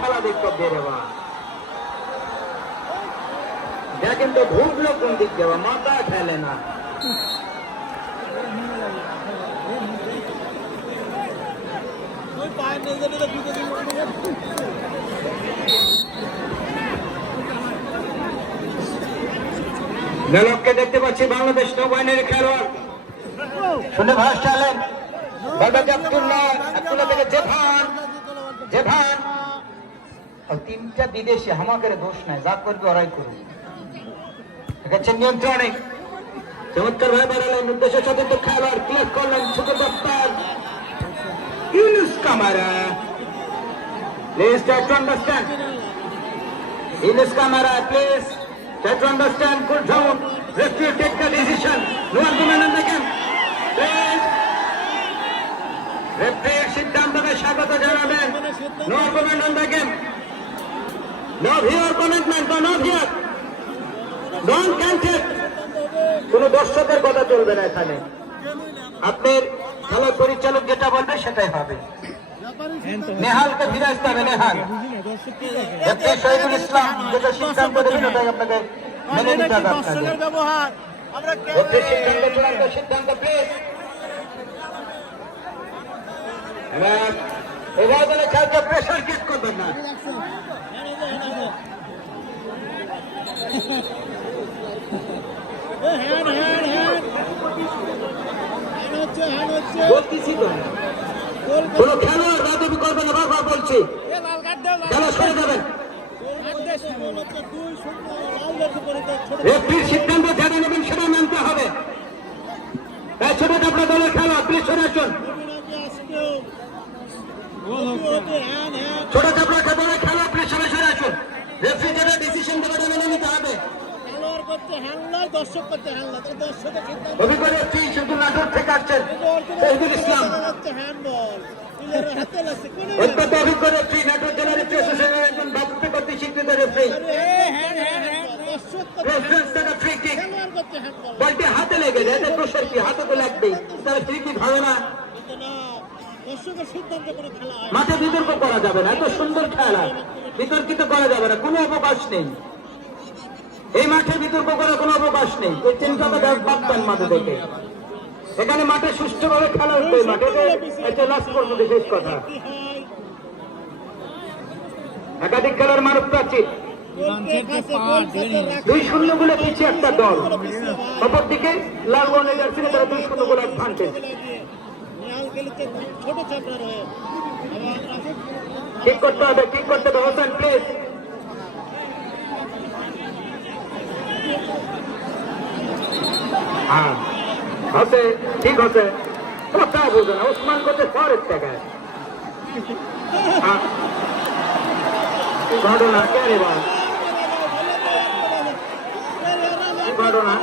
খেলা দেখতে রে বা দেখেন তো ঢুকলো কোন দিক দেওয়া মাথা খেলে না। গেলককে দেখতে পাচ্ছি বাংলাদেশ নৌবাহিনীর খেলোয়াড় শুনে ভাস চালেন থেকে জেভান তিনটা বিদেশি হামাকের দোষ নাই, যা করবে ওরাই করবে। দেখাচ্ছেন নিয়ন্ত্রণে চমৎকার ভাবে বাড়ালেন উদ্দেশ্যের সাথে তো খেলোয়াড় ক্লিয়ার করলেন ছোট বাপ্পার Yunus Kamara. Please try to understand Yunus Kamara, please try to understand, cool down, referee take the decision, no argument in the game, please. referee সিদ্ধান্তকে স্বাগত জানাবেন, no argument in the game, no here commitment, no here, don't cancel। কোন দর্শকের কথা চলবে না এখানে, আপনার খেলার পরিচালক যেটা বলবে সেটাই হবে। নেহালকে ফিরে আসতে হবে, নেহাল শহীদুল ইসলাম যেটা সিদ্ধান্ত দেবেন ওটাই আপনাকে মেনে নিতে হবে। সিদ্ধান্ত প্লিজ এবার বলে খেলতে প্রেশার কিক করবেন না। বলতেছি তো কোন খেলোয়াড় রাজনীতি করবে না, বারবার বলছি খেলা সরে যাবেন। রেফারির সিদ্ধান্ত যেটা নেবেন সেটা মানতে হবে। তাই ছোট আপনার দলের খেলা প্লিজ সরে আসুন। ছোট আপনার দলের খেলা প্লিজ সরে সরে আসুন। রেফারি যেটা ডিসিশন দেবে মেনে নিতে হবে। অভিজ্ঞ রেফারি শুধু নাটোর থেকে আসছেন শহীদুল ইসলাম, অত্যন্ত অভিজ্ঞ রেফারি, নাটোর জেলা রেফারি অ্যাসোসিয়েশনের একজন বাপুতে কর্তৃক স্বীকৃত রেফারি। বলটি হাতে লেগে যায়, দোষের কি? হাতে তো লাগবেই, তাহলে ফ্রি কিক হবে না। মাঠে বিতর্ক করা যাবে না, এত সুন্দর খেলা বিতর্কিত করা যাবে না, কোনো অবকাশ নেই। এই মাঠে বিতর্ক করার কোনো অবকাশ নেই। ওই চিন্তাটা ভাবতেন মাঠে দেখে, এখানে মাঠে সুষ্ঠুভাবে খেলা হচ্ছে। মাঠে একটা লাস্ট পর্যন্ত শেষ কথা, একাধিক খেলার মানব প্রাচীর 2-0 গোলে পিছিয়ে একটা দল, অপরদিকে লাল বর্ণের জার্সিতে তারা 2-0 গোলে অ্যাডভান্টেজ। ঠিক করতে হবে, ঠিক করতে হবে। হোসেন প্লিজ, হ্যাঁ হচ্ছে, ঠিক হচ্ছে, কথা বোঝে না। ওসমান করতে পরের টাকায় ঘটনা কে রে বা ঘটনা